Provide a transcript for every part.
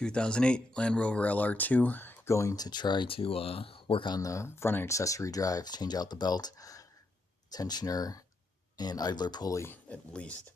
2008 Land Rover LR2, going to try to work on the front end accessory drive, change out the belt, tensioner, and idler pulley at least.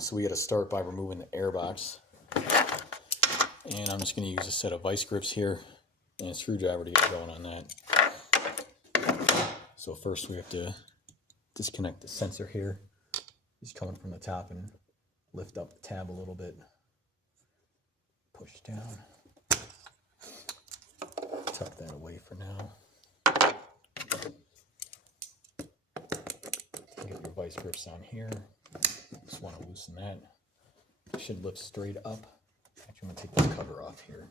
So we got to start by removing the air box. And I'm just going to use a set of vice grips here and a screwdriver to get going on that. So first we have to disconnect the sensor here. Just coming from the top and lift up the tab a little bit. Push down. Tuck that away for now. Get your vice grips on here. Just want to loosen that. It should lift straight up. Actually, I'm going to take the cover off here.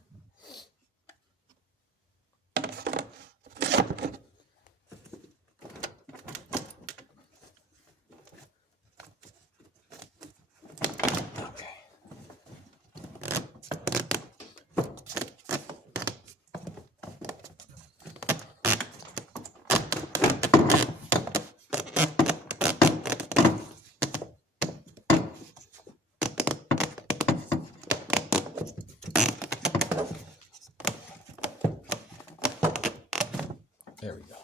There we go.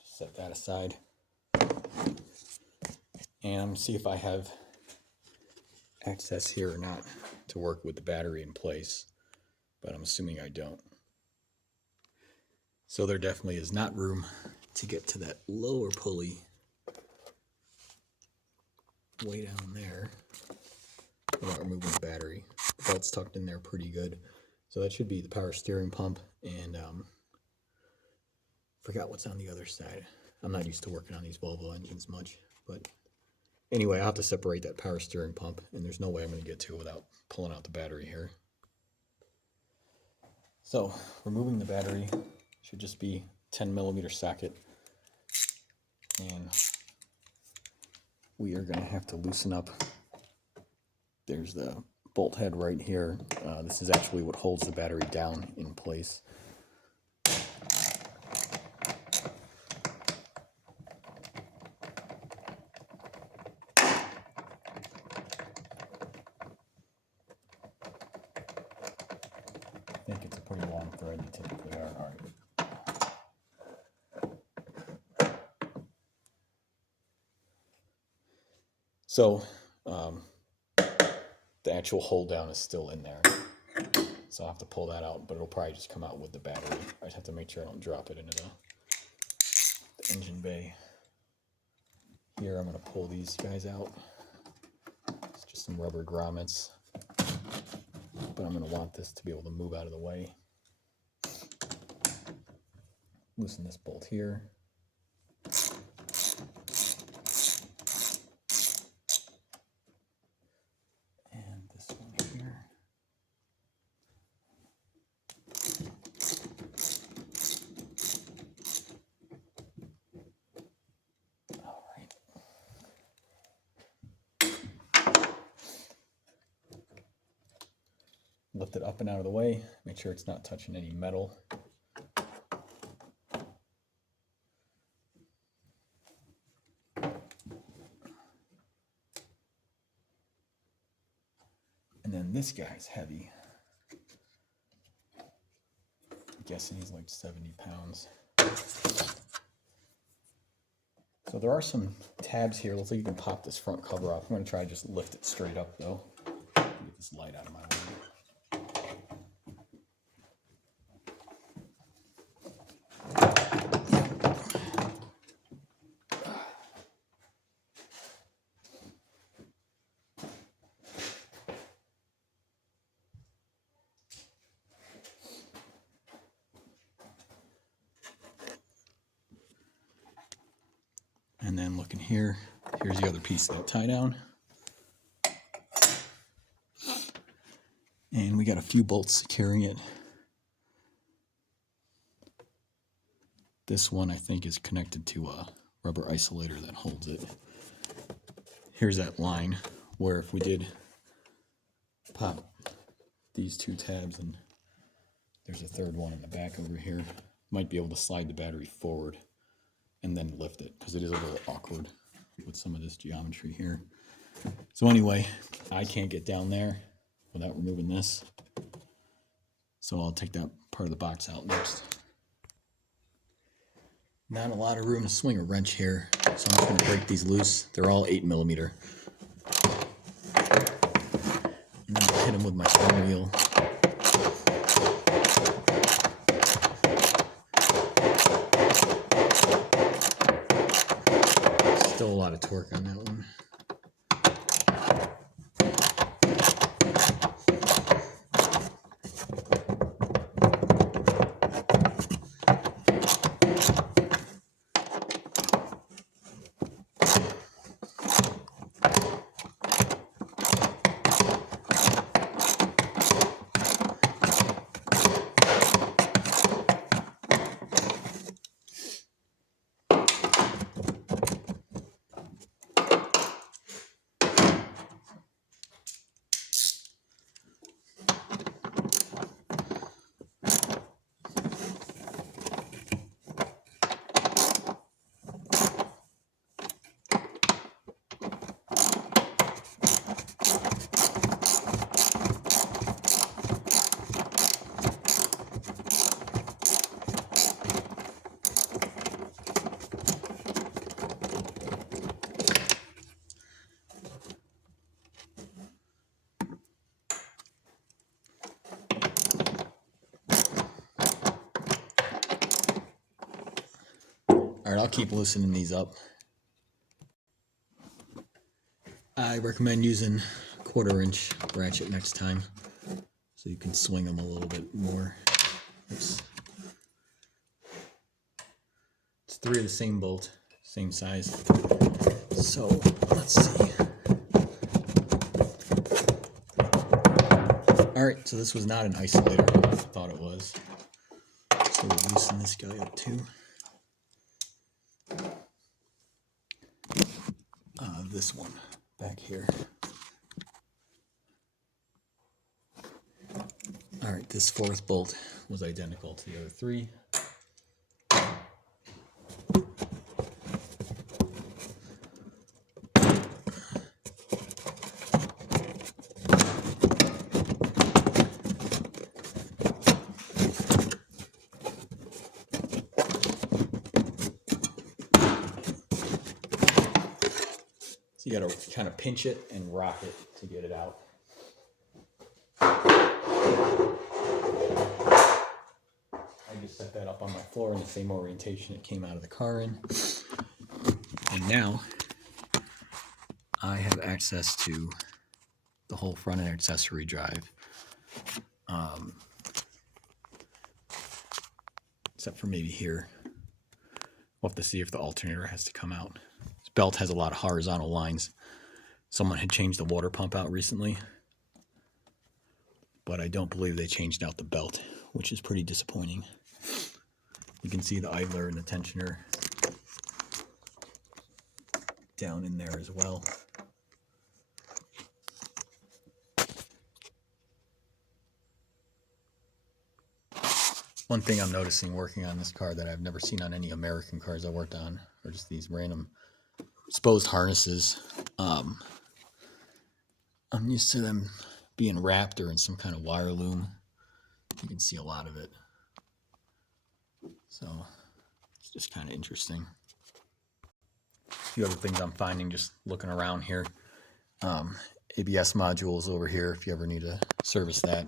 Just set that aside. And I'm going to see if I have access here or not to work with the battery in place. But I'm assuming I don't. So there definitely is not room to get to that lower pulley way down there without removing the battery. The belt's tucked in there pretty good. So that should be the power steering pump, and forgot what's on the other side. I'm not used to working on these Volvo engines much, but anyway, I'll have to separate that power steering pump, and there's no way I'm going to get to it without pulling out the battery here. So removing the battery should just be 10mm socket, and we are going to have to loosen up. There's the bolt head right here. This is actually what holds the battery down in place. I think it's a pretty long thread, you typically are. All right. So the actual hold down is still in there. So I'll have to pull that out, but it'll probably just come out with the battery. I just have to make sure I don't drop it into the engine bay. Here I'm going to pull these guys out. It's just some rubber grommets. But I'm going to want this to be able to move out of the way. Loosen this bolt here. And this one here. All right. Lift it up and out of the way. Make sure it's not touching any metal. And then this guy's heavy. I'm guessing he's like 70 pounds. So there are some tabs here. Looks like you can pop this front cover off. I'm going to try to just lift it straight up though. Get this light out of my way. And then looking here, here's the other piece of that tie down. And we got a few bolts securing it. This one I think is connected to a rubber isolator that holds it. Here's that line where if we did pop these two tabs, and there's a third one in the back over here, might be able to slide the battery forward and then lift it, because it is a little awkward with some of this geometry here. So anyway, I can't get down there. without removing this. So I'll take that part of the box out next. Not a lot of room to swing a wrench here, so I'm just going to break these loose. They're all 8mm. And then I'll hit them with my thumb wheel. Still a lot of torque on that one. Alright, I'll keep loosening these up. I recommend using a 1/4-inch ratchet next time, so you can swing them a little bit more. Oops. It's 3 of the same bolt, same size. So, let's see. Alright, so this was not an isolator. I thought it was. So we'll loosen this guy up too. This one back here. Alright, this 4th bolt was identical to the other 3. So you got to kind of pinch it and rock it to get it out. I just set that up on my floor in the same orientation it came out of the car in. And now I have access to the whole front end accessory drive. Except for maybe here. We'll have to see if the alternator has to come out. This belt has a lot of horizontal lines. Someone had changed the water pump out recently, but I don't believe they changed out the belt, which is pretty disappointing. You can see the idler and the tensioner down in there as well. One thing I'm noticing working on this car that I've never seen on any American cars I worked on are just these random exposed harnesses. I'm used to them being wrapped or in some kind of wire loom. You can see a lot of it. So it's just kind of interesting. A few other things I'm finding just looking around here. ABS modules over here if you ever need to service that.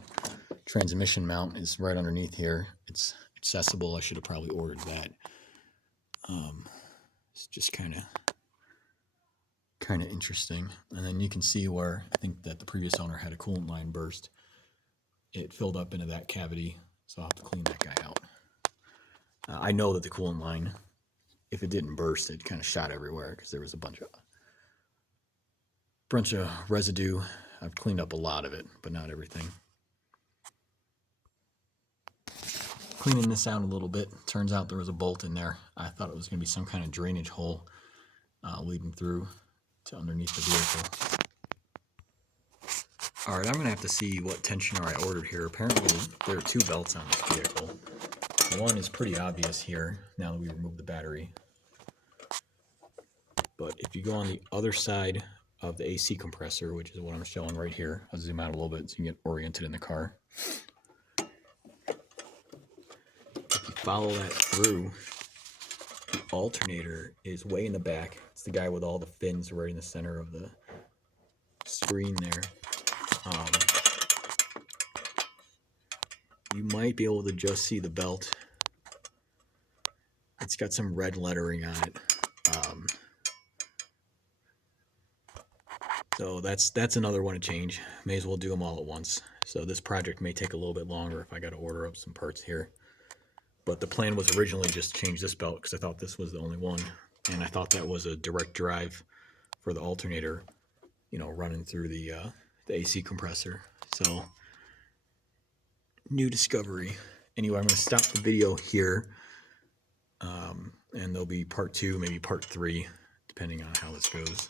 Transmission mount is right underneath here. It's accessible. I should have probably ordered that. It's just kind of interesting. And then you can see where I think that the previous owner had a coolant line burst. It filled up into that cavity, so I'll have to clean that guy out. I know that the coolant line, if it didn't burst, it kind of shot everywhere because there was a bunch of residue. I've cleaned up a lot of it, but not everything. Cleaning this out a little bit, turns out there was a bolt in there. I thought it was going to be some kind of drainage hole leading through to underneath the vehicle. Alright, I'm going to have to see what tensioner I ordered here. Apparently there are 2 belts on this vehicle. One is pretty obvious here now that we removed the battery. But if you go on the other side of the AC compressor, which is what I'm showing right here. I'll zoom out a little bit so you can get oriented in the car. If you follow that through, the alternator is way in the back. It's the guy with all the fins right in the center of the screen there. You might be able to just see the belt. It's got some red lettering on it. So that's another one to change. May as well do them all at once. So this project may take a little bit longer if I got to order up some parts here. But the plan was originally just change this belt because I thought this was the only one. And I thought that was a direct drive for the alternator, you know, running through the AC compressor. So, new discovery. Anyway, I'm going to stop the video here. And there'll be part 2, maybe part 3, depending on how this goes.